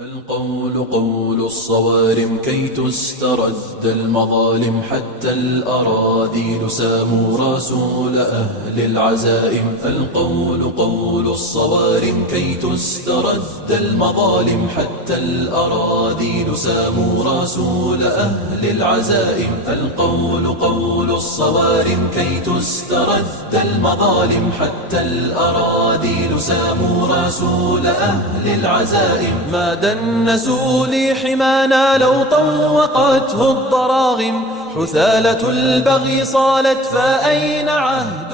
القول قول الصوارم كي تسترد المظالم، حتى الأراذيل ساموا رسول أهل العزائم. القول قول الصوارم كي تسترد المظالم، حتى الأراذيل ساموا رسول أهل العزائم. القول قول الصوارم كي تسترد المظالم، حتى الأراذيل ساموا رسول أهل العزائم. ما دنسوا لي حمانا لو طوقته الضراغم، حثالة البغي صالت فأين عهد